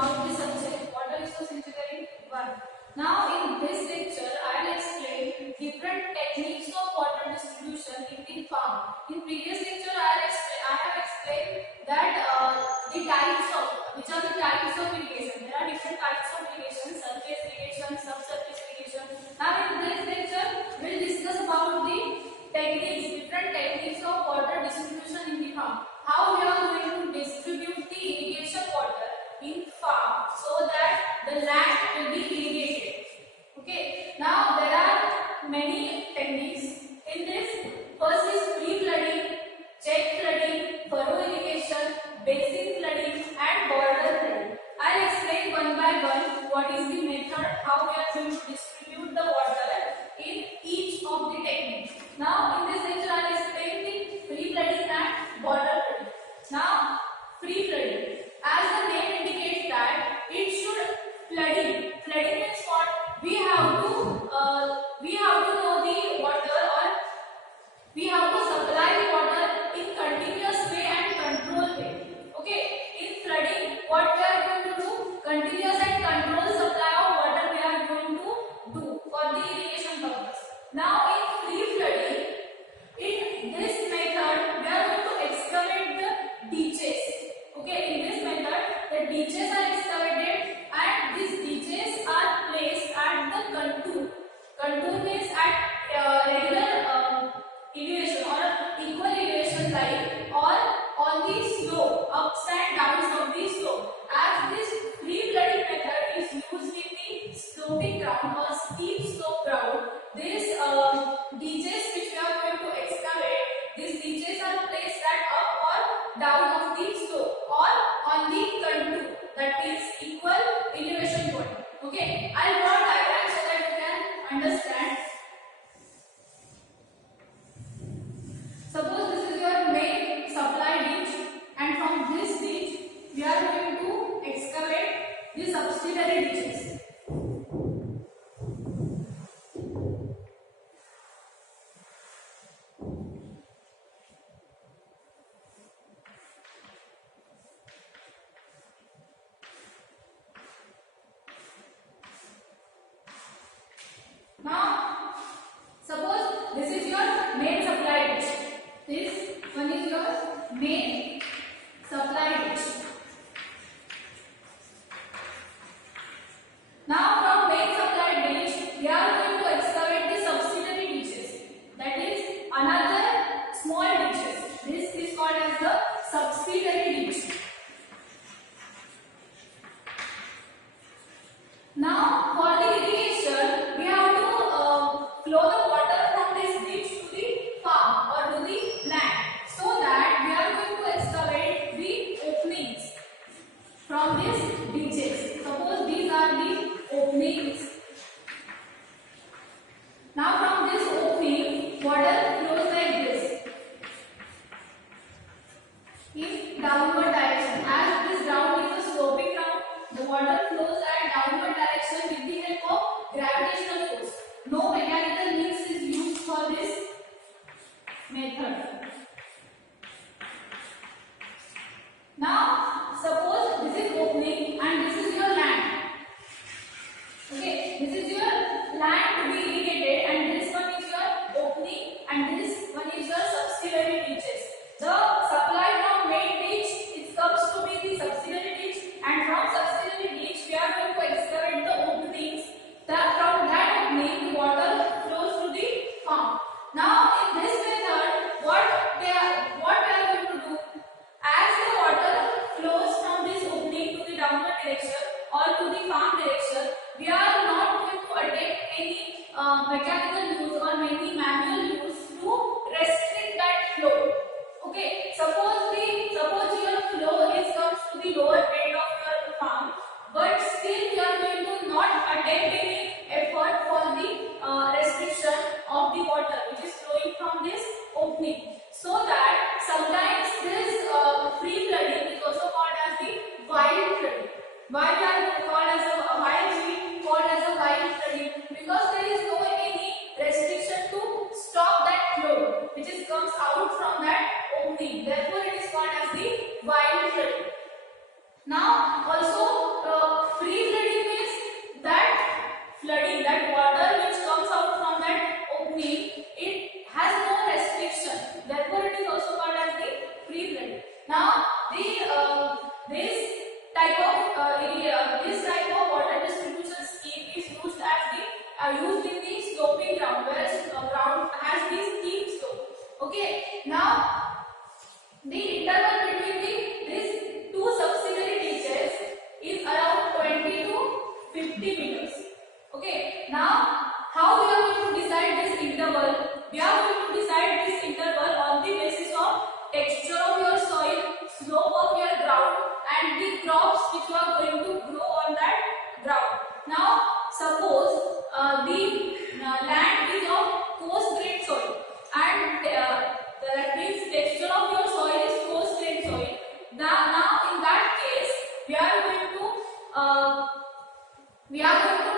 about the subject water resource engineering 1. Now in this lecture I will explain different techniques of water distribution in the farm. In previous lecture I have explained that the types of which are the types of irrigation. There are different types of irrigation: surface irrigation, subsurface irrigation. Now in this lecture we will discuss about the different techniques of water distribution in the farm. How we are going to distribute the irrigation water in farm so that the land will be irrigated. Okay. Now there are many techniques in this. First is pre-flooding, check flooding, furrow irrigation, basin flooding, and border flooding. I'll explain one by one what is the method, how we are going to distribute the water in each of the techniques. Now in this lecture I'll explain the pre-flooding and border flooding. Now pre-flooding, as the name indicates that it should flooding. Flooding means what? We have to know the water, or we have to supply the water in continuous way and control way. Okay. In flooding, what we are going to do? Continuous and controlled supply of water we are going to do for the irrigation purpose. Now in pre-flooding, in this method we are going to excavate the ditches. Okay, in this method the ditches are excavated and these ditches are placed at the contour. Contour means at regular elevation or equal elevation line, or on the slope, ups and downs of the slope. As this pre-flooding method is used in the sloping ground or steep slope ground, these ditches which we are going to excavate, these ditches are placed at up or down of the slope or on the contour, that is equal elevation point. Okay, I will draw a diagram so that you can understand. Suppose this is your main supply ditch, and from this ditch we are going to excavate the subsidiary ditches. Now, suppose this is your main supply ditch. This one is your main supply ditch. Now, from main supply ditch, we are going to excavate the subsidiary ditches. That is another small ditches. This is called as the subsidiary ditch. Now, for the irrigation, we have to flow the water from this ditch to the farm or to the land. So that we are going to excavate the openings from these ditches. Suppose these are the openings. Now from this opening, water flows like this in downward direction. As this ground is a sloping ground, the water flows at downward direction with the help of gravitational force. No mechanical means is used for this method. Now, suppose this is opening and this is your land. Okay, this is your land to be irrigated, and this one is your opening, and this one is your subsidiary ditches. The supply from main ditch, it comes to be the subsidiary ditch, and from subsidiary ditch we are going to excavate the openings. From that opening, the water flows to the farm. Now, in this method, what we are going to do? As the water flows from this opening to the downward direction or to the farm direction, we are not going to attempt any mechanical use or any manual use to restrict that flow. Okay, suppose your flow comes to the lower end of your farm, but still you are going to not attempt any effort for the restriction of the water which is flowing from this opening. So that sometimes this pre-flooding is also called as the wild flooding. Why we are called as a wild flooding? Because there is no any restriction this type of water distribution scheme is used in the sloping ground where ground has this steep slope. Okay. Now the interval between these two subsidiary ditches is around 20 to 50 meters. Okay. Now how we are going to decide this interval? We are going to decide this interval on the basis of texture of your soil, slope of your ground, and the crops which you are going to grow on that ground. Now suppose the land is of coarse grained soil, and that means texture of your soil is coarse grained soil. Now in that case we are going to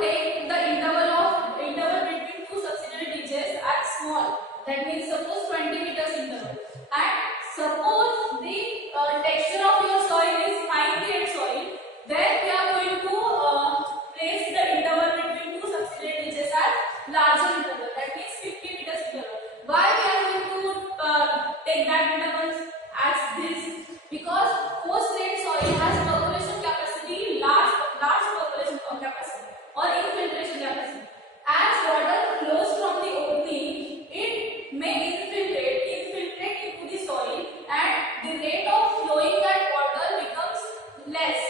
take the interval between two subsidiary ditches as small. That means suppose 20 meters interval, and suppose the texture of your soil is fine grained soil, then we are going to place the interval between two subsidiary ditches as larger interval. That means 50 meters interval. Why we are going to take that intervals as this? Because coarse grained soil has percolation capacity, large percolation capacity or infiltration capacity. As water flows from the opening, it may infiltrate into the soil, and the rate of flowing that water becomes less.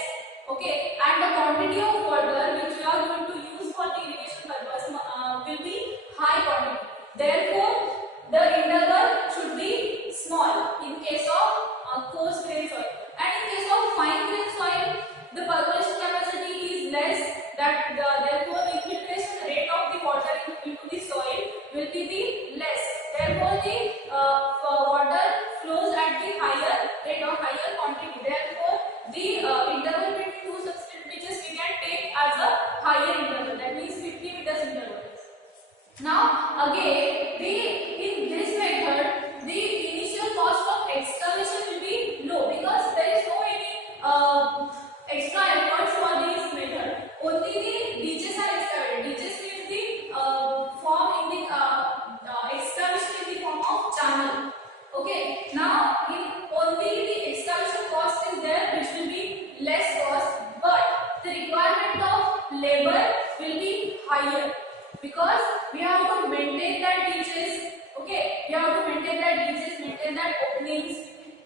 Okay, and the quantity of water which we are going to use for the irrigation purpose will be high quantity. Therefore, the interval should be small in case of coarse grained soil, and in case of fine grained soil, the percolation capacity is less. Therefore, infiltration rate of the water into the soil will be the less. Therefore, the water flows at the higher rate or higher quantity. Therefore, the interval between two subsidiary ditches we can take as a higher interval. That means 50 meters interval. Now again, in this method, the initial cost of excavation will be low because there is no any extra efforts for this method. Only the ditches are excavated. Ditches means the form in the excavation in the form of channel. Okay. Now only the excavation cost is there, which will be less cost, but the requirement of labor will be higher because we have to maintain that ditches. Okay, we have to maintain that ditches, maintain that openings.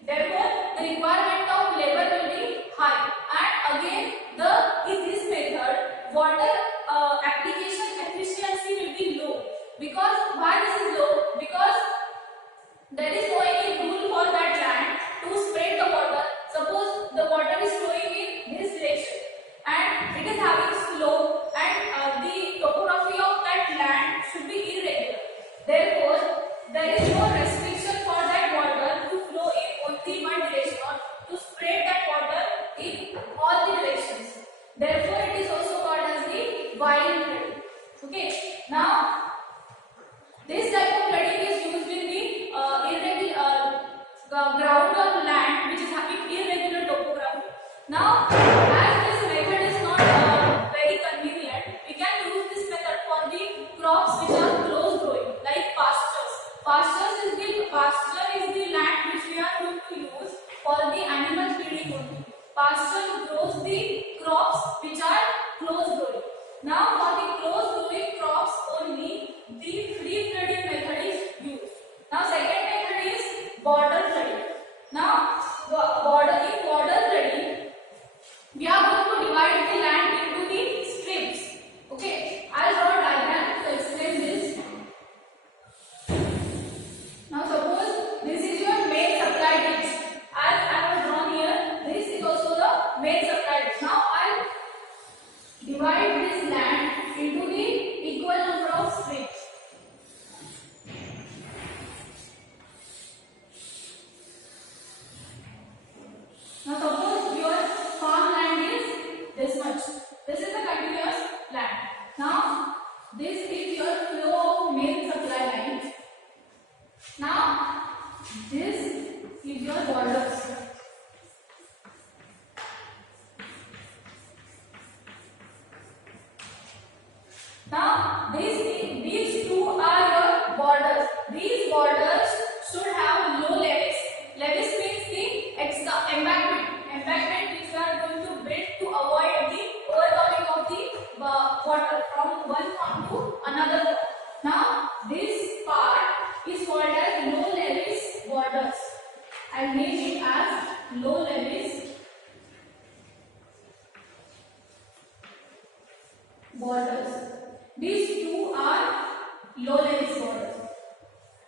Therefore, the requirement of labor will be high. And again, in this method, water application efficiency will be low. Because why this is low? Because there is no any rule for that land to spread the water. Suppose the water is flowing in this direction and it is having slope, and the topography of that land should be irregular. Therefore, there is no restriction for that water to flow in only one direction or to spread that water in all the directions. Therefore, it is also called as the wild flooding. Okay. Now, this type of flooding is used in the irregular ground or land which is having irregular topography. Now, as this method is not very convenient, we can use this method for the crops which are close growing, like pastures. Pasture is the land which we are going to use for the animal feeding only. Pasture grows the crops which are close growing. Now, for the close growing crops only, the free flooding method is used. Now, second method is border flooding. Now, in border flooding, we are going to divide the land into the strips. Okay, I'll draw a diagram to explain this. Now, suppose this is your main supply ditch. As I have drawn here, this is also the main supply ditch. Now, I'll divide this land into the equal number of strips. Now suppose your farmland is this much. This is the continuous land. Now this is your flow of main supply line. Now this is your borders. Now these two are your borders. These borders should have low levees. Levees means the embankment borders. These two are low level borders,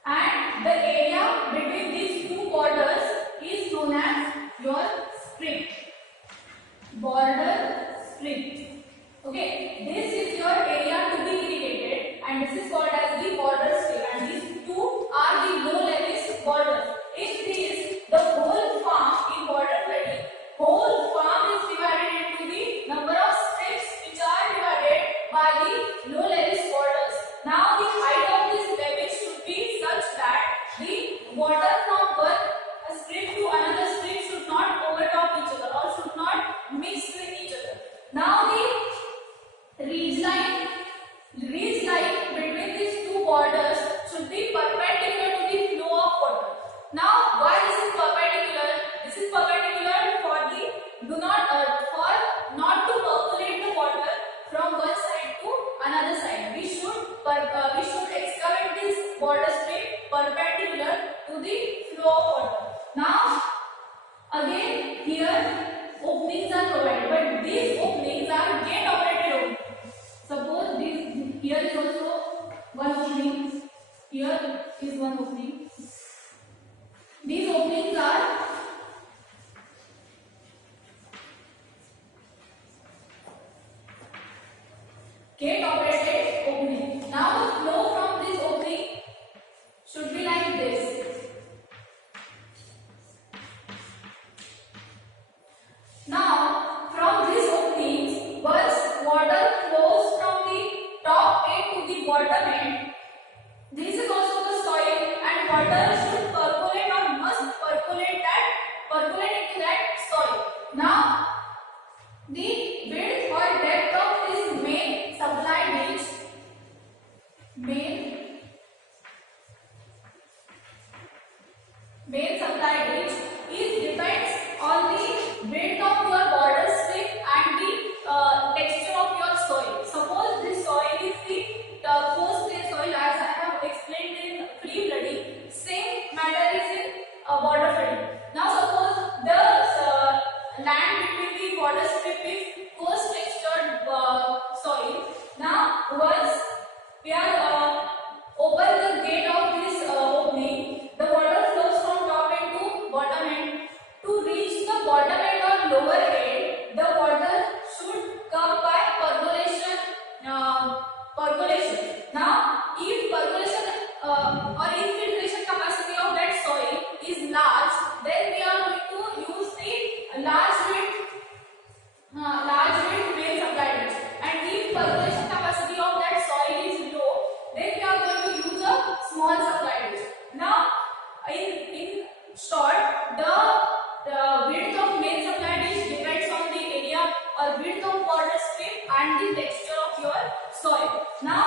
and the area between these two borders is known as your strip, border strip. Okay, this is your area to be irrigated, and this is called as the border strip, and these two are the low level borders. In this, the whole farm in border flooding, whole farm is divided into the number of strips which are divided by the low level borders. Now the height of this level should be such that the water from one strip to another strip should not overtop each other or should not mix with each other. Now the ridge line between these two borders should be perpendicular to the flow of water. Now why this is perpendicular? This is perpendicular for not to percolate the water from one side to another side. We should excavate this border strip perpendicular to the flow of water. Now again here openings are provided, but these openings are gate operated openings. Suppose here is also one opening, here is one opening. These openings are gate operated opening. Now the flow from this opening should be like this. Now from these openings, once water flows from the top end to the bottom end, this is also the soil, and water should percolate or must percolate into that soil. Now the width or depth of this main supply ditch, is depends on the width of your border strip and the texture of your soil. Suppose this soil is the post clay soil, as I have explained in pre-flooding. Same matter is in border flooding. Now suppose the land between the border strip is coarse textured soil. Now once we are open the gate of this opening, the water flows from top end to bottom end. To reach the bottom end or lower end, the water should come by percolation. Now, if percolation or infiltration capacity of that soil is large, then we are going to use the large width main supply ditch. And if percolation capacity of that soil is low, then we are going to use a small supply ditch. Now, in short, the width of main supply ditch depends on the area or width of border strip and the texture of your soil. Now,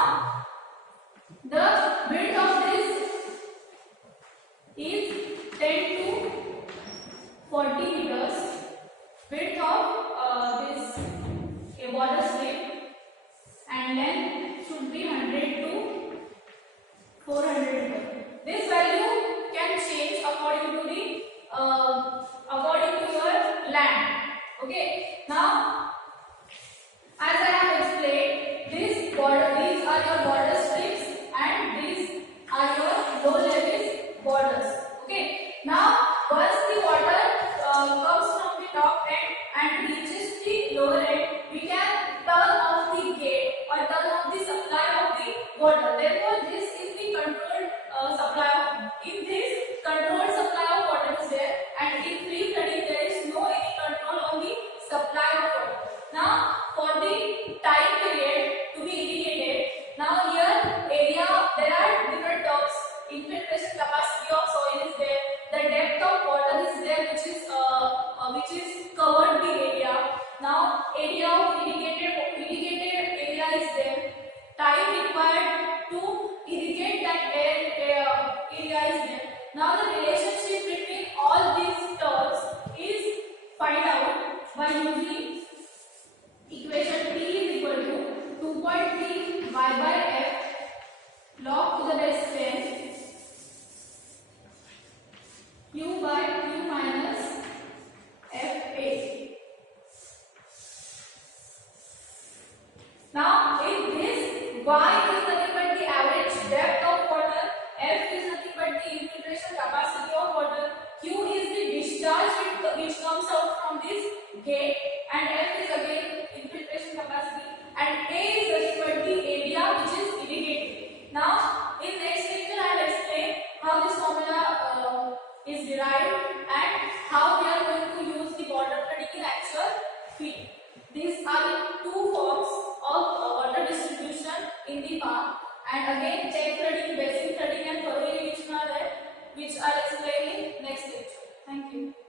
the width of this is 10 to 40 meters. Width of this border strip, and length should be 100 to 400 meters. This value can change according to your land. Okay. Now, as I have explained, these are your border strips and these are your low level borders. Okay. Now, once the water comes from the top end and reaches the lower end, we can turn off the gate or turn off the supply of the water. Therefore, this is the controlled supply. In this, controlled supply of water is there, and in free flooding there is no any control on the supply of water. Now, for the time period to be irrigated, now here area, there are different terms. Infiltration capacity of soil is there, the depth of water is there, which is covered the area. Now area of irrigated area is there, time required to irrigate that area is there. Now the relationship between all these terms is find out by using equation T is equal to 2.3 y by f log to the base 10 q by q minus fa. Now Y is nothing but the average depth of water. F is nothing but the infiltration capacity of water. Q is the discharge which comes out from this gate, and F is again infiltration capacity, and A is nothing but the area which is irrigated. Now in next lecture I will explain how this formula is derived and how we are going to use the water flooding in actual field. These are the two forms of water distribution in the farm, and again check flooding, basin flooding and furrow irrigation are